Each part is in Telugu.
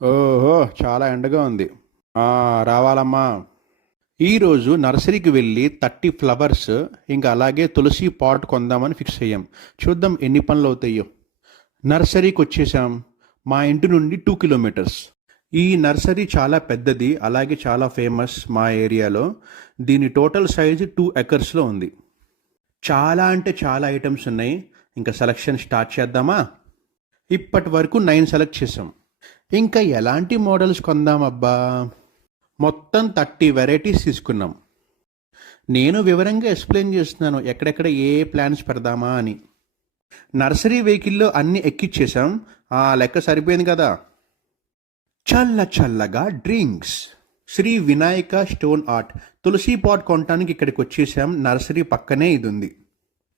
ఓహో! చాలా ఎండగా ఉంది. రావాలమ్మా. ఈరోజు నర్సరీకి వెళ్ళి 30 ఫ్లవర్స్ ఇంకా అలాగే తులసి పాట్ కొందామని ఫిక్స్ అయ్యాం. చూద్దాం ఎన్ని పనులవుతాయో. నర్సరీకొచ్చేసాం. మా ఇంటి నుండి 2 కిలోమీటర్స్. ఈ నర్సరీ చాలా పెద్దది. అలాగే చాలా ఫేమస్ మా ఏరియాలో. దీని టోటల్ సైజు 2 ఎకర్స్‌లో ఉంది. చాలా అంటే చాలా ఐటమ్స్ ఉన్నాయి. ఇంకా సెలక్షన్ స్టార్ట్ చేద్దామా? ఇప్పటి వరకు 9 సెలెక్ట్ చేసాం. ఇంకా ఎలాంటి మోడల్స్ కొందామబ్బా? మొత్తం 30 వెరైటీస్ తీసుకున్నాం. నేను వివరంగా ఎక్స్ప్లెయిన్ చేస్తున్నాను ఎక్కడెక్కడ ఏ ప్లాన్స్ పెడదామా అని. నర్సరీ వెహికల్లో అన్నీ ఎక్కిచ్చేసాం. లెక్క సరిపోయింది కదా. చల్ల చల్లగా drinks. Shri Vinayaka stone art తులసి పాట్ కొనటానికి ఇక్కడికి వచ్చేసాం. నర్సరీ పక్కనే ఇది ఉంది.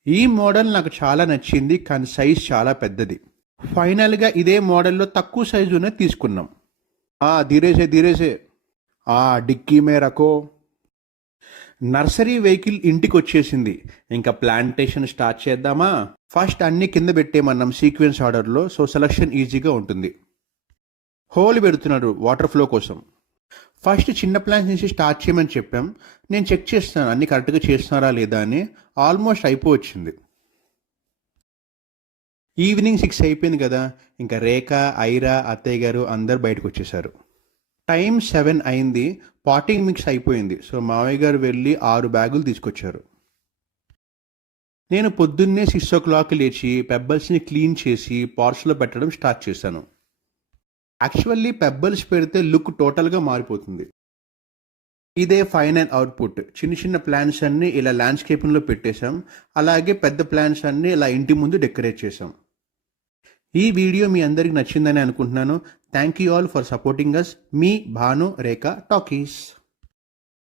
ఈ మోడల్ నాకు చాలా నచ్చింది, కానీ సైజ్ చాలా పెద్దది. ఫైనల్గా ఇదే మోడల్లో తక్కువ సైజునే తీసుకున్నాం. ధీరేసే డిక్కీ మే రకో. నర్సరీ వెహికల్ ఇంటికి వచ్చేసింది. ఇంకా ప్లాంటేషన్ స్టార్ట్ చేద్దామా? ఫస్ట్ అన్ని కింద పెట్టేమన్నాం సీక్వెన్స్ ఆర్డర్లో, సో సెలక్షన్ ఈజీగా ఉంటుంది. హోల్ పెడుతున్నాడు వాటర్ ఫ్లో కోసం. ఫస్ట్ చిన్న ప్లాంట్స్ నుంచి స్టార్ట్ చేయమని చెప్పాం. నేను చెక్ చేస్తాను అన్ని కరెక్ట్గా చేస్తున్నారా లేదా అని. ఆల్మోస్ట్ అయిపోవచ్చింది. ఈవినింగ్ 6 అయిపోయింది కదా. ఇంకా రేఖ, ఐరా, అత్తయ్య గారు అందరు బయటకు వచ్చేసారు. టైం 7 అయింది. పాటింగ్ మిక్స్ అయిపోయింది. సో మావయ్య గారు వెళ్ళి 6 బ్యాగులు తీసుకొచ్చారు. నేను పొద్దున్నే 6 లేచి పెబ్బల్స్ని క్లీన్ చేసి పార్ట్స్లో పెట్టడం స్టార్ట్ చేశాను. యాక్చువల్లీ పెబ్బల్స్ పెడితే లుక్ టోటల్గా మారిపోతుంది. ఇదే ఫైనల్ అవుట్పుట్. చిన్న చిన్న ప్లాంట్స్ అన్నీ ఇలా ల్యాండ్స్కేపింగ్లో పెట్టేశాం. అలాగే పెద్ద ప్లాంట్స్ అన్నీ ఇలా ఇంటి ముందు డెకరేట్ చేశాం. ఈ వీడియో మీ అందరికి నచ్చిందని అనుకుంటున్నాను. Thank you all for supporting us. మీ భాను రేఖ టాకీస్.